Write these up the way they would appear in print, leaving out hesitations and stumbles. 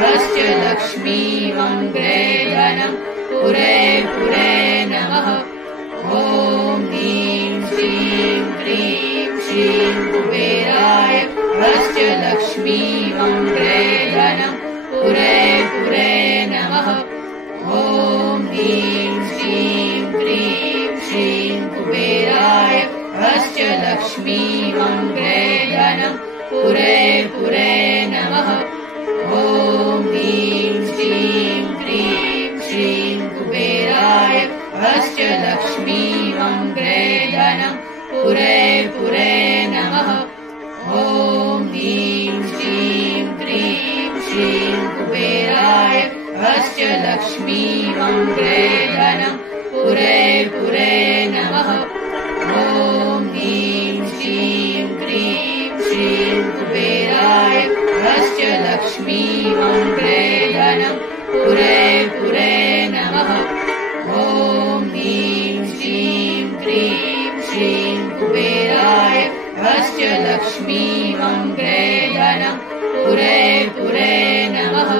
ह्रश्च लक्ष्मी मङ्ग्रे धनं पुरे पुरे नमः। ॐ ह्रीं श्रीं क्रीं श्रीं कुबेराय ह्रश्च लक्ष्मी मङ्ग्रे धनं पुरे पुरे नमः। ॐ ह्रीं श्रीं क्रीं श्रीं कुबेराय ह्रश्च लक्ष्मी मङ्ग्रे धनं पुरे पुरे नमः। ॐ ह्रीं श्रीं क्रीं श्रीं कुबेराय ह्रश्च लक्ष्मी मङ्ग्रे धनं पुरे पुरे नमः। ॐ ह्रीं श्रीं क्रीं श्रीं कुबेराय ह्रश्च लक्ष्मी मङ्ग्रे धनं पुरे पुरे नमः। ॐ ह्रीं श्रीं क्रीं श्रीं कुबेराय ह्रश्च लक्ष्मी मङ्ग्रे धनं पुरे पुरे नमः। ॐ ह्रीं श्रीं क्रीं श्रीं कुबेराय ह्रश्च लक्ष्मी मङ्ग्रे धनं पुरे पुरे नमः।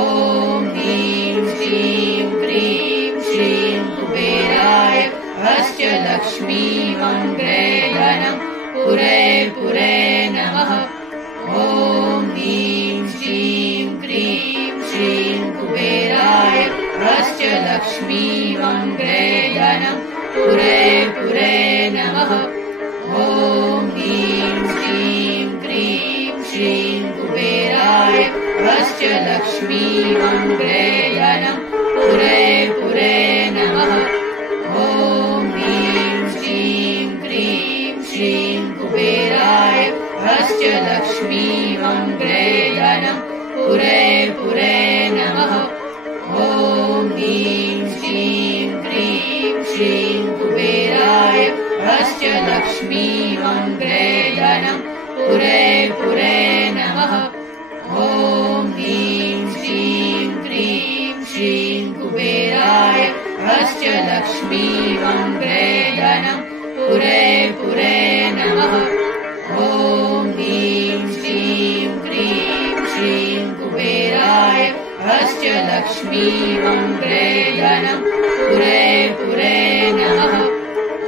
ॐ ह्रीं श्रीं क्रीं श्रीं कुबेराय ह्रश्च लक्ष्मी मङ्ग्रे धनं पुरे पुरे नमः। ॐ ह्रीं श्रीं क्रीं श्रीं कुबेराय ह्रश्च लक्ष्मी मङ्ग्रे धनं पुरे पुरे नमः। ॐ ह्रीं श्रीं क्रीं श्रीं कुबेराय ह्रश्च लक्ष्मी मङ्ग्रे धनं पुरे पुरे नमः। ॐ ह्रीं श्रीं क्रीं श्रीं कुबेराय ह्रश्च लक्ष्मी मङ्ग्रे धनं पुरे पुरे नमः। ॐ ह्रीं श्रीं क्रीं श्रीं कुबेराय ह्रश्च लक्ष्मी मङ्ग्रे धनं पुरे पुरे नमः। ॐ ह्रीं श्रीं क्रीं श्रीं कुबेराय ह्रश्च लक्ष्मी मङ्ग्रे धनं पुरे पुरे नमः। ॐ ह्रीं श्रीं क्रीं श्रीं कुबेराय ह्रश्च लक्ष्मी मङ्ग्रे धनं पुरे पुरे नमः।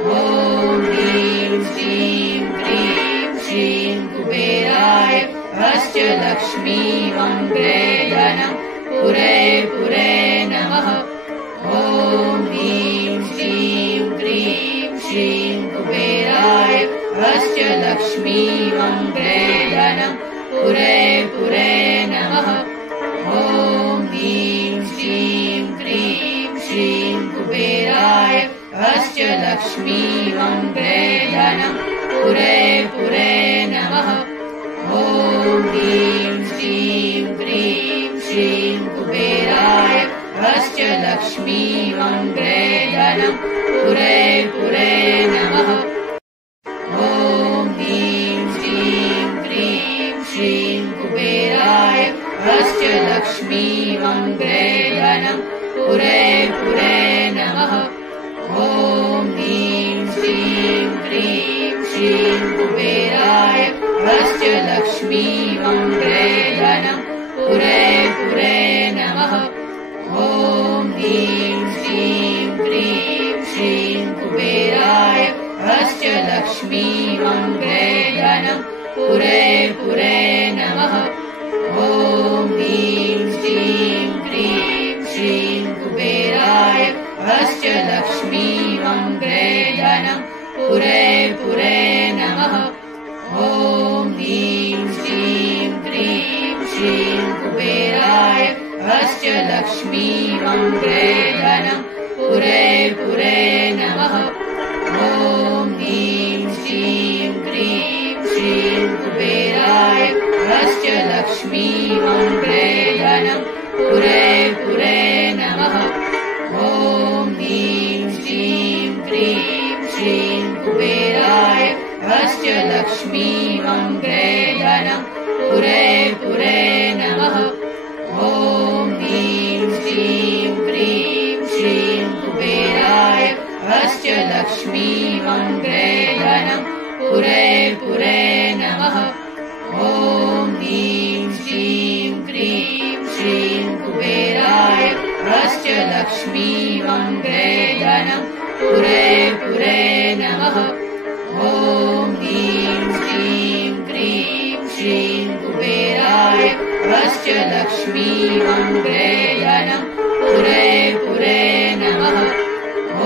ॐ ह्रीं श्रीं क्रीं श्रीं कुबेराय ह्रश्च लक्ष्मी मङ्ग्रे धनं पुरे पुरे नमः। ॐ ह्रीं श्रीं क्रीं श्रीं कुबेराय ह्रश्च लक्ष्मी मङ्ग्रे धनं पुरे पुरे नमः। ॐ ह्रीं श्रीं क्रीं श्रीं कुबेराय ह्रश्च लक्ष्मी मङ्ग्रे धनं पुरे पुरे नमः। ॐ ह्रीं श्रीं क्रीं श्रीं कुबेराय ह्रश्च लक्ष्मी मङ्ग्रे धनं पुरे पुरे नमः। ॐ ह्रीं श्रीं क्रीं श्रीं कुबेराय ह्रश्च लक्ष्मी मङ्ग्रे धनं पुरे पुरे नमः। ॐ ह्रीं श्रीं क्रीं श्रीं कुबेराय ह्रश्च लक्ष्मी मङ्ग्रे धनं पुरे पुरे नमः। ॐ ह्रीं श्रीं क्रीं श्रीं कुबेराय ह्रश्च लक्ष्मी मङ्ग्रे धनं पुरे पुरे नमः। ॐ ह्रीं श्रीं क्रीं श्रीं कुबेराय ह्रश्च लक्ष्मी मङ्ग्रे धनं पुरे पुरे नमः। ॐ ह्रीं श्रीं क्रीं श्रीं कुबेराय ह्रश्च लक्ष्मी मङ्ग्रे धनं पुरे पुरे नमः। ॐ ह्रीं श्रीं क्रीं श्रीं कुबेराय ह्रश्च लक्ष्मी मङ्ग्रे धनं पुरे पुरे नमः। ॐ ह्रीं श्रीं क्रीं श्रीं कुबेराय ह्रश्च लक्ष्मी मङ्ग्रे धनं पुरे पुरे नमः। ॐ ह्रीं श्रीं क्रीं श्रीं कुबेराय ह्रश्च लक्ष्मी मङ्ग्रे धनं पुरे पुरे नमः। ॐ ह्रीं श्रीं क्रीं लक्ष्मी मङ्गले धनम् पुरे पुरे नमः। ॐ ह्रीं श्रीं क्रीं श्रीं कुबेराय वश्च लक्ष्मी मङ्गले धनम् पुरे पुरे नमः।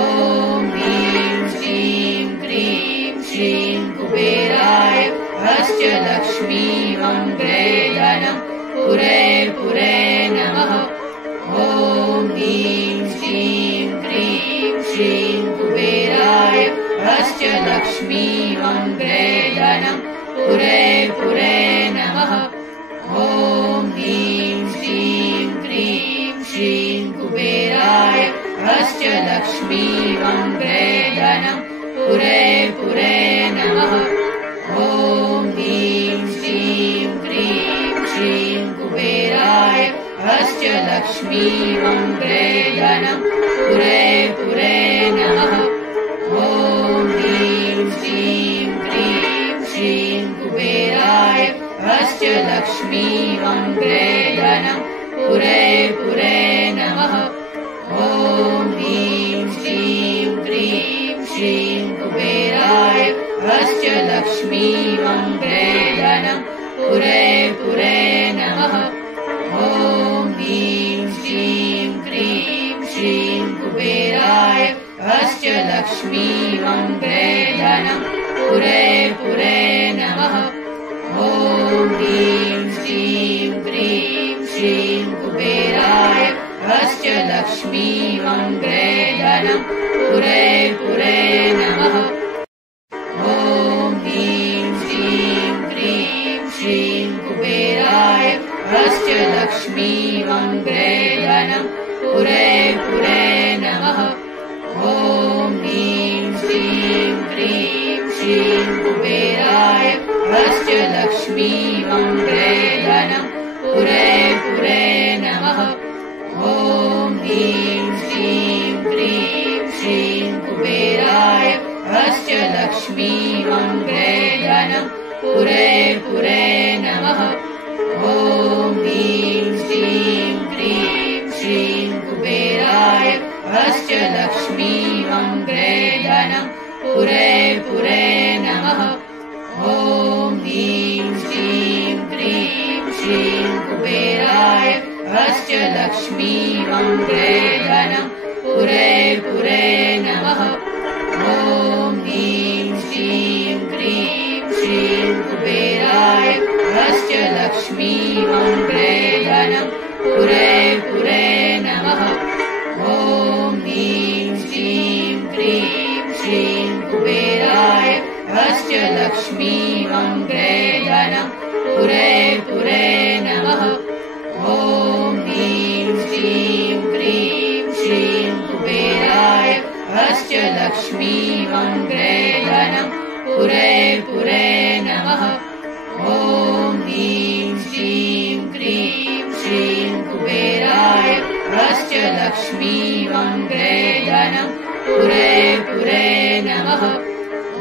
ॐ ह्रीं श्रीं क्रीं श्रीं कुबेराय वश्च लक्ष्मी मङ्गले धनम् पुरे पुरे नमः। ॐ ह्रीं श्रीं क्रीं श्रीं कुबेराय वश्च लक्ष्मी मङ्गले धनम् पुरे पुरे नमः। ॐ ह्रीं श्रीं क्रीं श्रीं कुबेराय वश्च लक्ष्मी मङ्गले धनम् पुरे पुरे नमः। ॐ ह्रीं श्रीं क्रीं श्रीं कुबेराय वश्च लक्ष्मी मङ्गले धनम् पुरे पुरे नमः। ॐ ह्रीं श्रीं क्रीं श्रीं कुबेराय वश्च लक्ष्मी मङ्गले धनम् पुरे पुरे नमः। ॐ ह्रीं श्रीं क्रीं श्रीं कुबेराय वश्च लक्ष्मी मङ्गले धनम् पुरे पुरे नमः। ॐ ह्रीं श्रीं क्रीं श्रीं कुबेराय वश्च लक्ष्मी मङ्गले धनम् पुरे पुरे नमः। ॐ ह्रीं श्रीं क्रीं श्रीं कुबेराय वश्च लक्ष्मी मङ्गले धनम् पुरे पुरे नमः। ॐ ह्रीं श्रीं क्रीं श्रीं कुबेराय वश्च लक्ष्मी मङ्गले धनम् पुरे पुरे नमः। ॐ ह्रीं श्रीं क्रीं श्रीं कुबेराय वश्च लक्ष्मी मङ्गले धनम् पुरे पुरे नमः। ॐ ह्रीं श्रीं क्रीं श्रीं कुबेराय वश्च लक्ष्मी मङ्गले धनम् पुरे पुरे नमः। ॐ ह्रीं श्रीं क्रीं श्रीं कुबेराय वश्च लक्ष्मी मङ्गले धनम् पुरे पुरे नमः। ॐ ह्रीं श्रीं क्रीं श्रीं कुबेराय वश्च लक्ष्मी मङ्गले धनम् पुरे पुरे नमः। ॐ ह्रीं श्रीं क्रीं श्रीं कुबेराय वश्च लक्ष्मी मङ्गले धनम् पुरे पुरे नमः। ॐ ह्रीं श्रीं क्रीं श्रीं कुबेराय वश्च लक्ष्मी मङ्गले धनम् पुरे पुरे नमः। ॐ ह्रीं श्रीं क्रीं श्रीं कुबेराय वश्च लक्ष्मी मङ्गले धनम् पुरे पुरे नमः। ॐ ह्रीं श्रीं क्रीं श्रीं कुबेराय वश्च लक्ष्मी मङ्गले धनम् पुरे पुरे नमः।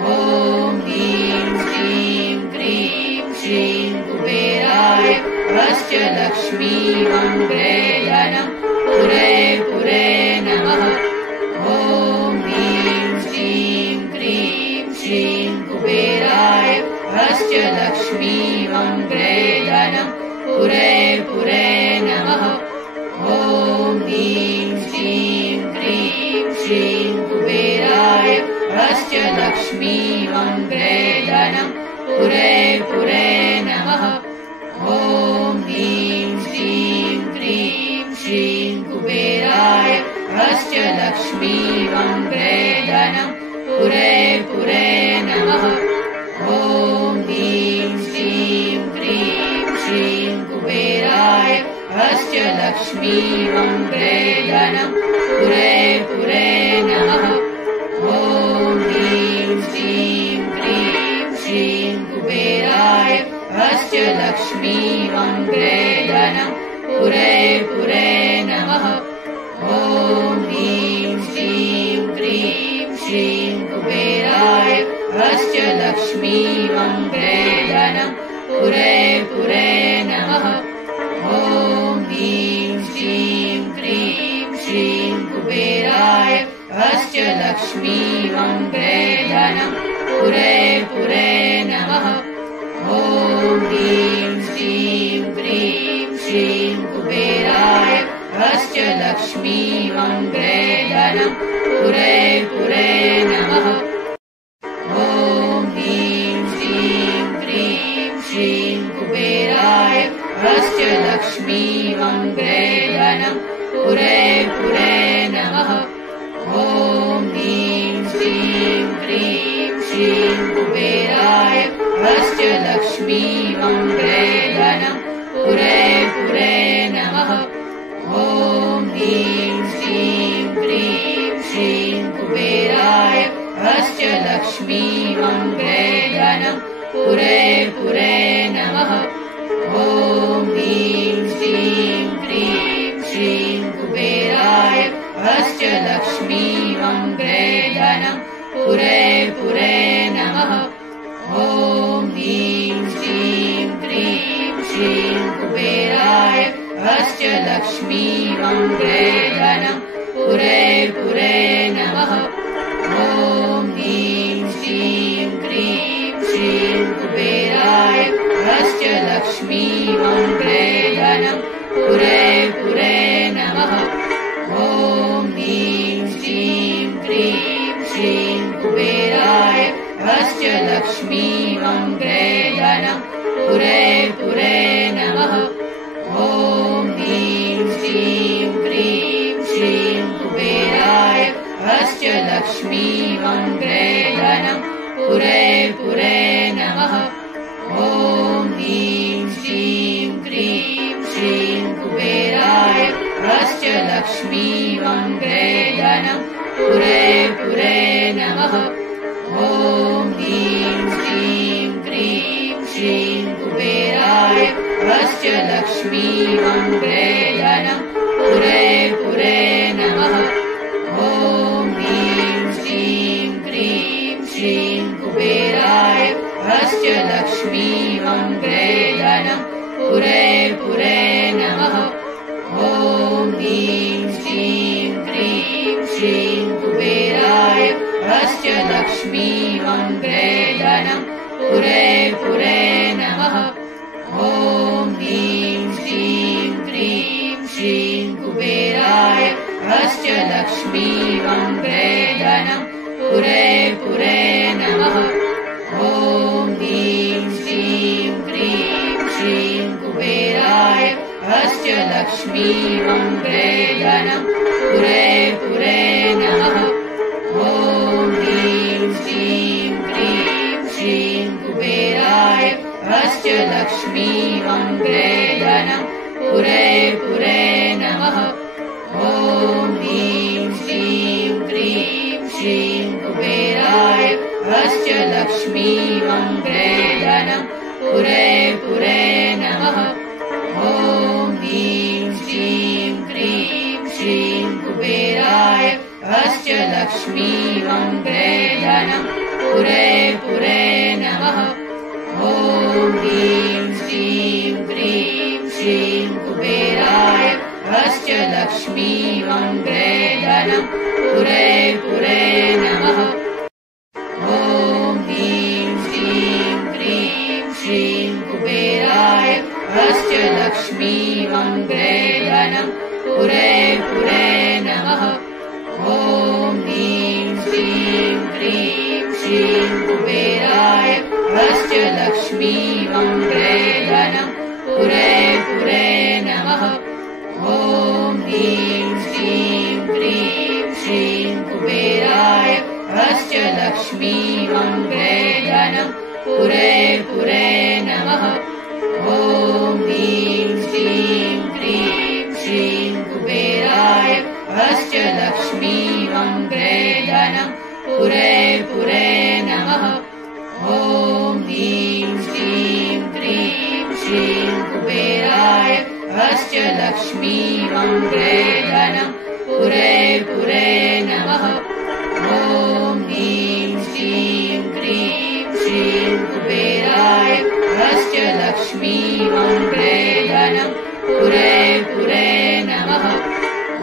ॐ ह्रीं श्रीं क्रीं श्रीं कुबेराय वश्च लक्ष्मी मङ्गले धनम् पुरे पुरे नमः। ॐ ह्रीं श्रीं क्रीं श्रीं कुबेराय वश्च लक्ष्मी मङ्गले धनम् पुरे पुरे नमः। ॐ ह्रीं श्रीं क्रीं श्रीं कुबेराय वश्च लक्ष्मी मङ्गले धनम् पुरे पुरे नमः। ॐ ह्रीं श्रीं क्रीं श्रीं कुबेराय वश्च लक्ष्मी मङ्गले धनम् पुरे पुरे नमः। ॐ ह्रीं श्रीं क्रीं श्रीं कुबेराय वश्च लक्ष्मी मङ्गले धनम् पुरे पुरे नमः। ॐ ह्रीं श्रीं क्रीं श्रीं कुबेराय वश्च लक्ष्मी मङ्गले धनम् पुरे पुरे नमः। ॐ ह्रीं श्रीं क्रीं श्रीं कुबेराय वश्च लक्ष्मी मङ्गले धनम् पुरे पुरे नमः। ॐ ह्रीं श्रीं क्रीं श्रीं हश्च लक्ष्मी मङ्गले धनं पुरे पुरे नमः ॐ ह्रीं श्रीं क्रीं श्रीं कुबेराय हश्च लक्ष्मी मङ्गले धनं पुरे पुरे नमः ॐ ह्रीं श्रीं क्रीं श्रीं कुबेराय हश्च लक्ष्मी मङ्गले धनं पुरे पुरे नमः ॐ ह्रीं श्रीं क्रीं श्रीं कुबेराय हश्च लक्ष्मी मङ्गले धनं पुरे पुरे नमः ॐ ह्रीं श्रीं क्रीं श्रीं कुबेराय हश्च लक्ष्मी मङ्गले धनं पुरे पुरे नमः ॐ ह्रीं श्रीं क्रीं श्रीं कुबेराय हश्च लक्ष्मी मङ्गले धनं पुरे पुरे नमः ॐ ह्रीं श्रीं क्रीं श्रीं कुबेराय हश्च लक्ष्मी मङ्गले धनं पुरे पुरे नमः ॐ ह्रीं श्रीं क्रीं श्रीं कुबेराय हश्च लक्ष्मी मङ्गले धनं पुरे पुरे नमः ॐ ह्रीं श्रीं क्रीं श्रीं कुबेराय हश्च लक्ष्मी मङ्गले धनं पुरे पुरे नमः ॐ ह्रीं श्रीं क्रीं श्रीं कुबेराय हश्च लक्ष्मी मङ्गले धनं पुरे पुरे नमः ॐ ह्रीं श्रीं क्रीं श्रीं कुबेराय हश्च लक्ष्मी मङ्गले धनं पुरे पुरे नमः ॐ ह्रीं श्रीं क्रीं श्रीं कुबेराय हश्च लक्ष्मी मङ्गले धनं पुरे पुरे नमः ॐ ह्रीं श्रीं क्रीं श्रीं कुबेराय हश्च लक्ष्मी मङ्गले धनं पुरे पुरे नमः ॐ ह्रीं श्रीं क्रीं श्रीं कुबेराय हश्च लक्ष्मी मङ्गले धनं पुरे पुरे नमः ॐ ह्रीं श्रीं क्रीं श्रीं कुबेराय हश्च लक्ष्मी मङ्गले धनं पुरे पुरे नमः ॐ ह्रीं श्रीं क्रीं श्रीं कुबेराय हश्च लक्ष्मी मङ्गले धनं पुरे पुरे नमः ॐ ह्रीं श्रीं क्रीं श्रीं कुबेराय हश्च लक्ष्मी मङ्गले धनं पुरे पुरे नमः ॐ ह्रीं श्रीं क्रीं श्रीं कुबेराय हश्च लक्ष्मी मङ्गले धनं पुरे पुरे नमः ॐ ह्रीं श्रीं क्रीं श्रीं कुबेराय हश्च लक्ष्मी मङ्गले धनं पुरे पुरे नमः ॐ ह्रीं श्रीं क्रीं श्रीं कुबेराय हश्च लक्ष्मी मङ्गले धनं पुरे पुरे नमः ॐ ह्रीं श्रीं क्रीं श्रीं कुबेराय हश्च लक्ष्मी मङ्गले धनं पुरे पुरे नमः ॐ ह्रीं श्रीं क्रीं श्रीं कुबेराय हश्च लक्ष्मी मङ्गले धनं पुरे पुरे नमः ॐ ह्रीं श्रीं क्रीं श्रीं कुबेराय हश्च लक्ष्मी मङ्गले धनं पुरे पुरे नमः ॐ ह्रीं श्रीं क्रीं श्रीं कुबेराय हश्च लक्ष्मी मङ्गले धनं पुरे पुरे नमः ॐ ह्रीं श्रीं क्रीं श्रीं कुबेराय हश्च लक्ष्मी मङ्गले धनं पुरे पुरे नमः ॐ ह्रीं श्रीं क्रीं श्रीं कुबेराय हश्च लक्ष्मी मङ्गले धनं पुरे पुरे नमः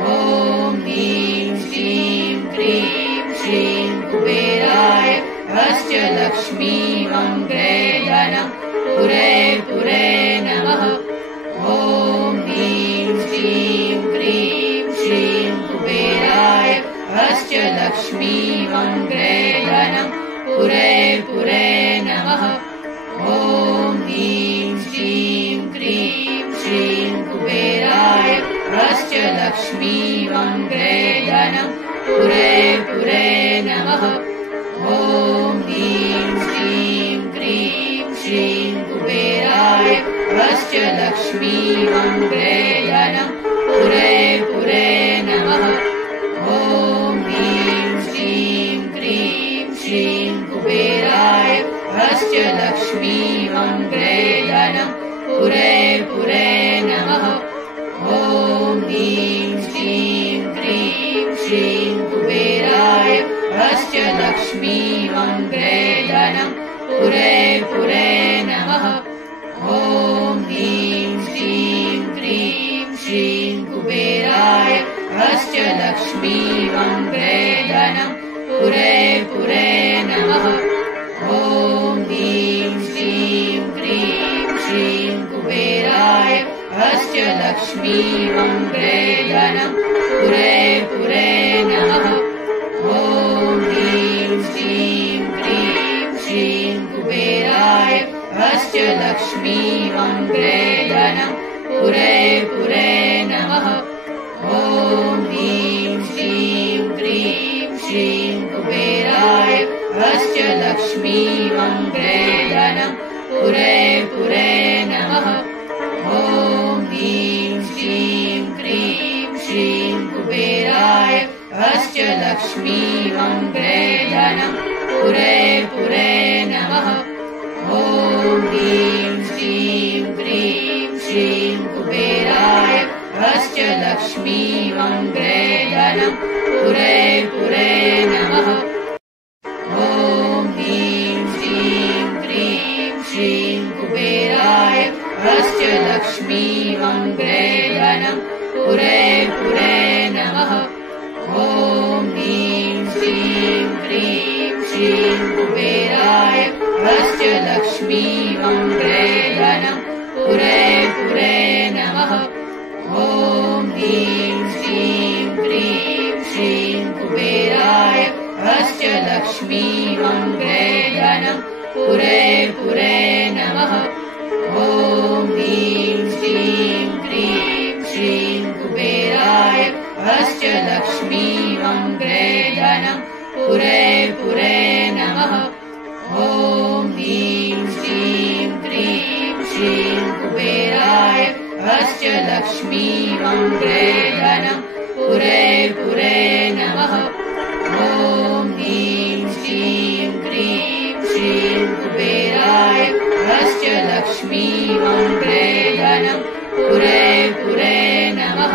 ॐ ह्रीं श्रीं क्रीं लक्ष्मी वङ्ग्रे धनं पुरे पुरे नमः। ॐ ह्रीं श्रीं क्रीं श्रीं कुबेराय ह्रश्च लक्ष्मी वङ्ग्रे धनं पुरे पुरे नमः। ॐ ह्रीं श्रीं क्रीं श्रीं कुबेराय ह्रश्च लक्ष्मी वङ्ग्रे धनं पुरे पुरे नमः। ॐ ह्रीं श्रीं क्रीं श्रीं कुबेराय ह्रश्च लक्ष्मी वङ्ग्रे धनं पुरे पुरे नमः। ॐ ह्रीं श्रीं क्रीं श्रीं कुबेराय ह्रश्च लक्ष्मी वङ्ग्रे धनं पुरे पुरे नमः। ॐ ह्रीं श्रीं क्रीं श्रीं कुबेराय ह्रश्च लक्ष्मी वङ्ग्रे धनं पुरे पुरे नमः। ॐ ह्रीं श्रीं क्रीं श्रीं कुबेराय ह्रश्च लक्ष्मी वङ्ग्रे धनं पुरे पुरे नमः। ॐ ह्रीं श्रीं क्रीं श्रीं कुबेराय ह्रश्च लक्ष्मी वङ्ग्रे धनं पुरे पुरे नमः। ॐ ह्रीं श्रीं क्रीं श्रीं कुबेराय ह्रश्च लक्ष्मी वङ्ग्रे धनं पुरे पुरे नमः। ॐ ह्रीं श्रीं क्रीं श्रीं कुबेराय ह्रश्च लक्ष्मी वङ्ग्रे धनं पुरे पुरे नमः। ॐ ह्रीं श्रीं क्रीं श्रीं कुबेराय ह्रश्च लक्ष्मी वङ्ग्रे धनं पुरे पुरे नमः। ॐ ह्रीं श्रीं क्रीं श्रीं कुबेराय ह्रश्च लक्ष्मी वङ्ग्रे धनं पुरे पुरे नमः। ॐ ह्रीं श्रीं क्रीं श्रीं कुबेराय ह्रश्च लक्ष्मी वङ्ग्रे धनं पुरे पुरे नमः। ॐ ह्रीं श्रीं क्रीं श्रीं कुबेराय ह्रश्च लक्ष्मी वङ्ग्रे धनं पुरे पुरे नमः। ॐ ह्रीं श्रीं क्रीं श्रीं कुबेराय ह्रश्च लक्ष्मी वङ्ग्रे धनं पुरे पुरे नमः। ॐ ह्रीं श्रीं क्रीं श्रीं कुबेराय ह्रश्च लक्ष्मी वङ्ग्रे धनं पुरे पुरे नमः।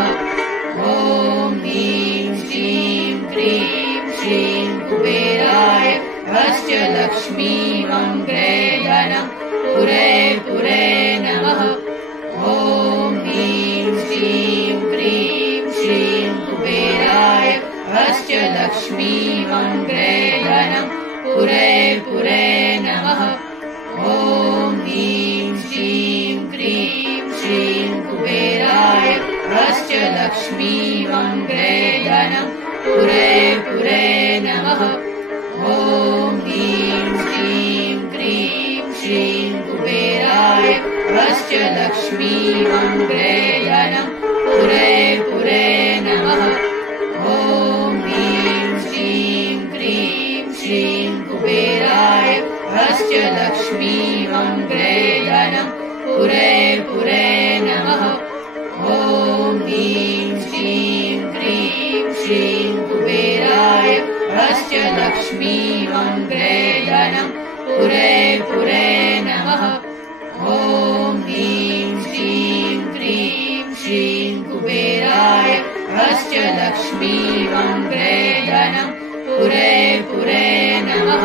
ॐ ह्रीं श्रीं क्रीं श्रीं कुबेराय ह्रश्च लक्ष्मी वङ्ग्रे धनं पुरे पुरे नमः। ॐ ह्रीं श्रीं क्रीं श्रीं कुबेराय ह्रश्च लक्ष्मी वङ्ग्रे धनं पुरे पुरे नमः। ॐ ह्रीं श्रीं क्रीं श्रीं कुबेराय ह्रश्च लक्ष्मी वङ्ग्रे धनं पुरे पुरे नमः। ॐ ह्रीं श्रीं क्रीं श्रीं कुबेराय ह्रश्च लक्ष्मी वङ्ग्रे धनं पुरे पुरे नमः। ॐ ह्रीं श्रीं क्रीं श्रीं कुबेराय ह्रश्च लक्ष्मी वङ्ग्रे धनं पुरे पुरे नमः। ॐ ह्रीं श्रीं क्रीं श्रीं कुबेराय ह्रश्च लक्ष्मी वङ्ग्रे धनं पुरे पुरे नमः। ॐ ह्रीं श्रीं क्रीं श्रीं कुबेराय ह्रश्च लक्ष्मी वङ्ग्रे धनं पुरे पुरे नमः।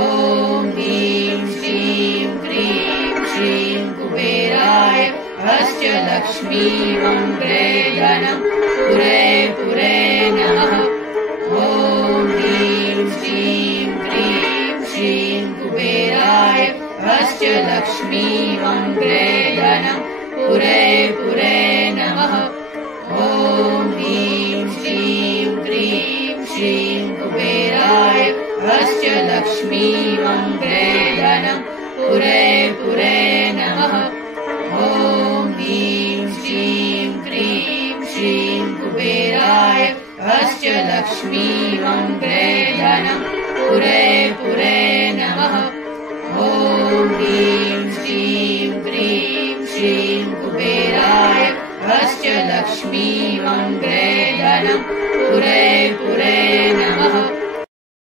ॐ ह्रीं श्रीं क्रीं श्रीं कुबेराय ह्रश्च लक्ष्मी वङ्ग्रे धनं पुरे पुरे नमः। ॐ ह्रीं श्रीं क्रीं श्रीं कुबेराय ह्रश्च लक्ष्मी वङ्ग्रे धनं पुरे पुरे नमः। ॐ ह्रीं श्रीं क्रीं श्रीं कुबेराय ह्रश्च लक्ष्मी वङ्ग्रे धनं पुरे पुरे नमः। ॐ ह्रीं श्रीं क्रीं श्रीं कुबेराय अष्टलक्ष्मीमङ्गले धनं पुरे पुरे नमः। ॐ ह्रीं श्रीं क्रीं श्रीं कुबेराय अष्टलक्ष्मीमङ्गले धनं पुरे पुरे नमः।